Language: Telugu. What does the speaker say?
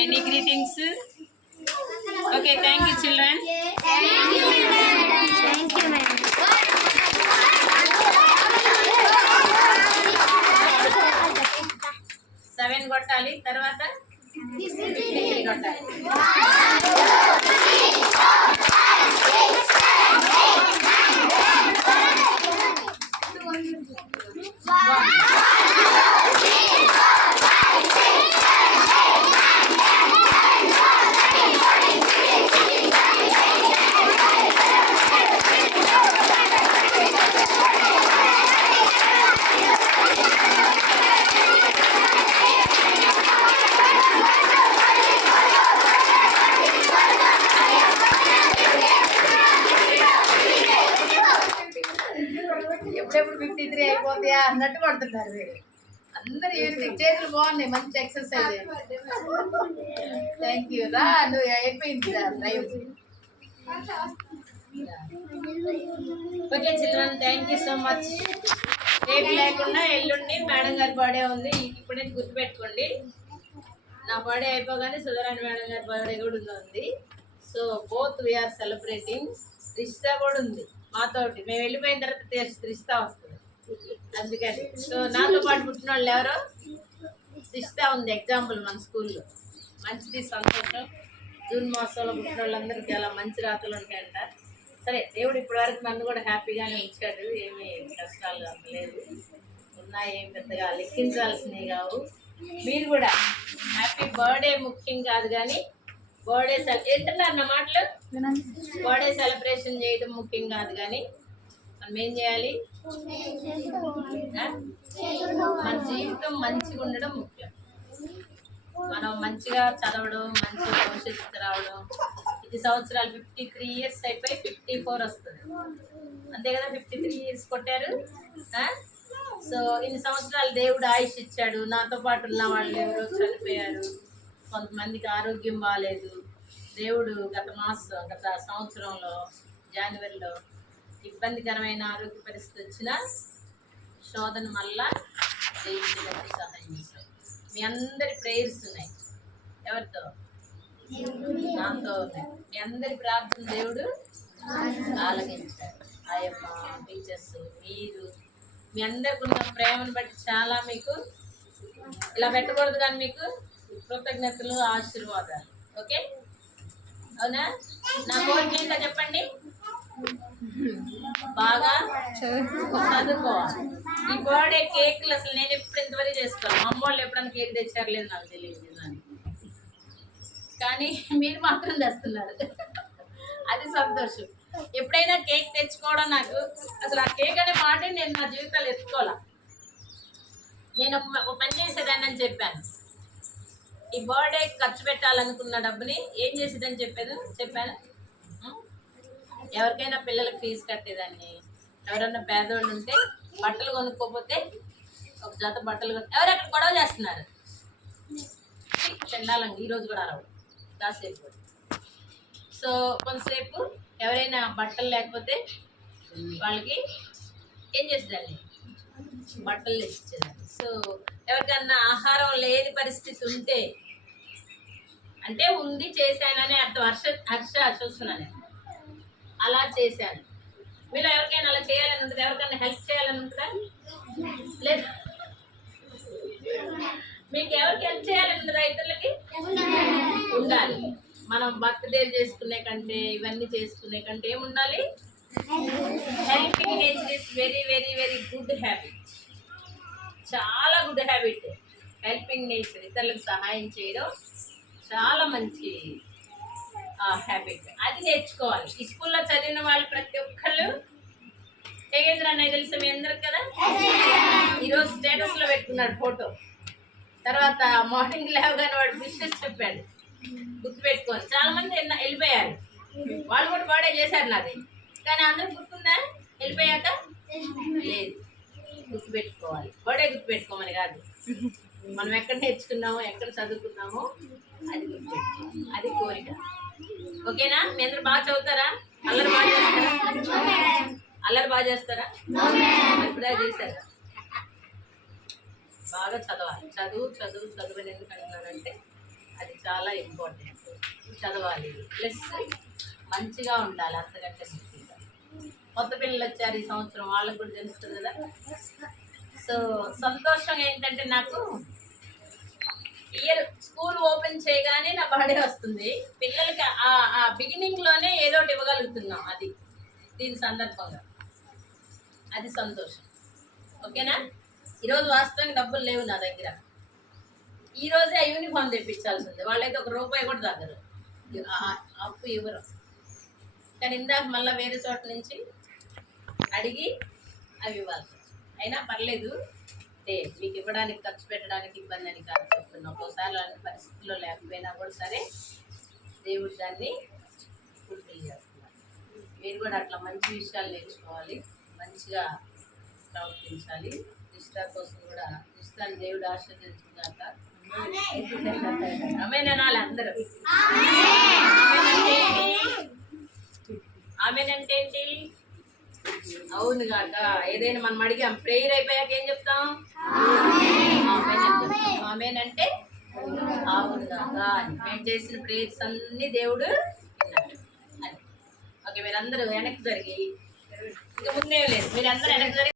Many greetings. Okay, thank you, children. Thank you, ma'am. 7 కొట్టాలి, తర్వాత 3 కొట్టాలి. ఎప్పుడెప్పుడు 53 అయిపోతాయా అన్నట్టు పడుతున్నారు మీరు అందరు. చేతులు బాగున్నాయి, మంచి ఎక్సర్సైజ్. థ్యాంక్ యూ రా, నువ్వు అయిపోయింది live. Okay children, thank you so much. రేపు లేకుండా ఎల్లుండి మేడం గారి బర్త్డే ఉంది. ఇప్పుడు నేను గుర్తుపెట్టుకోండి, నా బర్త్డే అయిపోగానే సుధారాణి మేడం గారి బర్త్డే కూడా ఉంది. So both we are celebrating. రిష్తా కూడా ఉంది మాతోటి. మేము వెళ్ళిపోయిన తర్వాత రిష్తా వస్తుంది, అందుకని. సో నాతో పాటు పుట్టిన వాళ్ళు ఎవరో రిష్తా ఉంది ఎగ్జాంపుల్ మన స్కూల్లో. మంచిది, సంతోషం. జూన్ మాసంలో పుట్టిన వాళ్ళందరూ చాలా మంచి రాతలు ఉంటాయంట. సరే, దేవుడు ఇప్పటివరకు నన్ను కూడా హ్యాపీగానే ఉంచాడు. ఏమీ కష్టాలు లేదు, ఉన్నాయి, ఏం పెద్దగా లెక్కించాల్సినవి కావు. మీరు కూడా హ్యాపీ బర్త్డే ముఖ్యం కాదు, కానీ బర్త్డే ఏంటన్నారు నా మాటలు, బర్త్డే సెలబ్రేషన్ చేయడం ముఖ్యం కాదు, కానీ మనం ఏం చేయాలి, మన జీవితం మంచిగా ఉండడం ముఖ్యం. మనం మంచిగా చదవడం, మంచిగా భవిష్యత్తు రావడం. ఇది సంవత్సరాలు 53 years అయిపోయి 54 వస్తుంది, అంతే కదా. 53 years కొట్టారు. సో ఇన్ని సంవత్సరాలు దేవుడు ఆయుష్ ఇచ్చాడు. నాతో పాటు ఉన్న వాళ్ళు ఎవరో చనిపోయారు, కొంతమందికి ఆరోగ్యం బాగాలేదు. దేవుడు గత సంవత్సరంలో జనవరిలో ఇబ్బందికరమైన ఆరోగ్య పరిస్థితి వచ్చిన శోధన మళ్ళా దేవుడికి సహాయం చేశాడు. మీ అందరి ప్రేయర్స్ ఉన్నాయి. ఎవరితో? నాతో ఉన్నాయి. మీ అందరి ప్రార్థన దేవుడు ఆలకించాడు. ఆయమ్మ, టీచర్స్, మీరు, మీ అందరికి ఉన్న ప్రేమను బట్టి చాలా మీకు ఇలా పెట్టకూడదు, కానీ మీకు కృతజ్ఞతలు, ఆశీర్వాదాలు. ఓకే, అవునా? నా కోరిక ఏంటో చెప్పండి. బాగా చదువుకోవాలి. ఈ బర్త్డే కేక్లు అసలు నేను ఎప్పుడు ఇంతవరకు చేసుకోవాలి. మా అమ్మ వాళ్ళు ఎప్పుడైనా కేక్ తెచ్చారు లేదు నాకు తెలియదు, కానీ మీరు మాత్రం తెస్తున్నారు, అది సంతోషం. ఎప్పుడైనా కేక్ తెచ్చుకోవడం నాకు అసలు ఆ కేక్ అనే మాట నేను నా జీవితాలు ఎత్తుకోవాలా. నేను ఒక పని చేసేదాన్ని అని చెప్పాను. ఈ బర్త్డే ఖర్చు పెట్టాలనుకున్న డబ్బుని ఏం చేసేదని చెప్పాను. ఎవరికైనా పిల్లలకు ఫీజు కట్టేదాన్ని. ఎవరైనా పేదవాళ్ళు ఉంటే బట్టలు కొనుక్కోపోతే ఒక జత బట్టలు ఎవరు అక్కడ గొడవ చేస్తున్నారు చెండాలంగా, ఈరోజు కూడా రావు కాసేపు. సో కొంతసేపు ఎవరైనా బట్టలు లేకపోతే వాళ్ళకి ఏం చేసేదాన్ని, బట్టలు తెచ్చిచ్చేదాన్ని. సో ఎవరికన్నా ఆహారం లేని పరిస్థితి ఉంటే, అంటే ఉంది చేశానని అర్థం. హర్ష చూస్తున్నాను, అలా చేశాను. మీరు ఎవరికైనా అలా చేయాలని ఉంటుంది, ఎవరికైనా హెల్ప్ చేయాలని ఉంటుందా? లేదు. మీకు ఎవరికి హెల్ప్ చేయాలని ఉంటుందా? ఇతరులకి ఉండాలి. మనం బర్త్డే చేసుకునే కంటే ఇవన్నీ చేసుకునే కంటే ఏముండాలి? Helping nature is very very very good habit. చాలా గుడ్ హ్యాబిట్. హెల్పింగ్ నేచర్, ఇతరులకు సహాయం చేయడం చాలా మంచి హ్యాబిట్. అది నేర్చుకోవాలి. ఈ స్కూల్లో చదివిన వాళ్ళు ప్రతి ఒక్కళ్ళు ఏగేంద్ర అన్నయ్య తెలుసు మీ అందరికి కదా. ఈరోజు స్టేటస్లో పెట్టుకున్నాడు ఫోటో. తర్వాత మార్నింగ్ లేవగానే వాడు విషెస్ చెప్పాడు, గుర్తుపెట్టుకోవాలి. చాలా మంది వెళ్ళిపోయారు, వాళ్ళు కూడా బాడే చేశారు నాది, కానీ అందరూ గుర్తుందా? వెళ్ళిపోయాక లేదు. గుర్తుపెట్టుకోవాలి, బర్త్డే గుర్తుపెట్టుకోమని కాదు, మనం ఎక్కడ నేర్చుకున్నామో ఎక్కడ చదువుకున్నామో అది గుర్తుపెట్టుకోవాలి. అది కోరిక. ఓకేనా? మీ అందరూ బాగా చదువుతారా? అల్లరి బాగా చేస్తారా? అల్లరి బాగా చేస్తారా? ఎప్పుడా చేశారా? బాగా చదవాలి. చదువు చదువు చదువు అని ఎందుకు అంటున్నానంటే అది చాలా ఇంపార్టెంట్. చదవాలి, ప్లస్ మంచిగా ఉండాలి. అంతకంటే ముఖ్యంగా కొత్త పిల్లలు వచ్చారు ఈ సంవత్సరం, వాళ్ళకు కూడా తెలుస్తుంది కదా. సో సంతోషం ఏంటంటే నాకు ఇయర్ స్కూల్ ఓపెన్ చేయగానే నా బర్త్డే వస్తుంది. పిల్లలకి ఆ బిగినింగ్లోనే ఏదో ఒకటి ఇవ్వగలుగుతున్నాం, అది దీని సందర్భంగా అది సంతోషం. ఓకేనా? ఈరోజు వాస్తవంగా డబ్బులు లేవు నా దగ్గర. ఈరోజే ఆ యూనిఫామ్ తెప్పించాల్సి ఉంది. వాళ్ళైతే ₹1 కూడా తగ్గరు, అప్పు ఇవ్వరు. కానీ ఇందాక మళ్ళీ వేరే చోట నుంచి అడిగి అవి ఇవ్వాల్సి వచ్చింది. అయినా పర్లేదు, మీకు ఇవ్వడానికి ఖర్చు పెట్టడానికి ఇబ్బంది అని కాదు చెప్తున్నా. ఒక్కోసారి అలాంటి పరిస్థితుల్లో లేకపోయినా కూడా సరే దేవుడు దాన్ని ఫుల్ఫిల్ చేస్తున్నారు. మీరు కూడా అట్లా మంచి విషయాలు నేర్చుకోవాలి, మంచిగా ప్రవర్తించాలి. ఇష్టా కోసం కూడా ఇష్టాన్ని దేవుడు ఆశీర్వదించుగాక. ఆమేననాలి అందరూ. ఆమేనంటే ఏంటి? అవును కాక. ఏదైనా మనం అడిగాం, ప్రేయర్ అయిపోయాక ఏం చెప్తాం? ఆమేనంటే అవును కాక. మేము చేసిన ప్రేయర్స్ అన్ని దేవుడు విన్నాడు అని. ఓకే, మీరందరూ వెనక్కి జరిగి, ఇంకా ముందే లేదు, మీరందరూ వెనక్కి జరిగి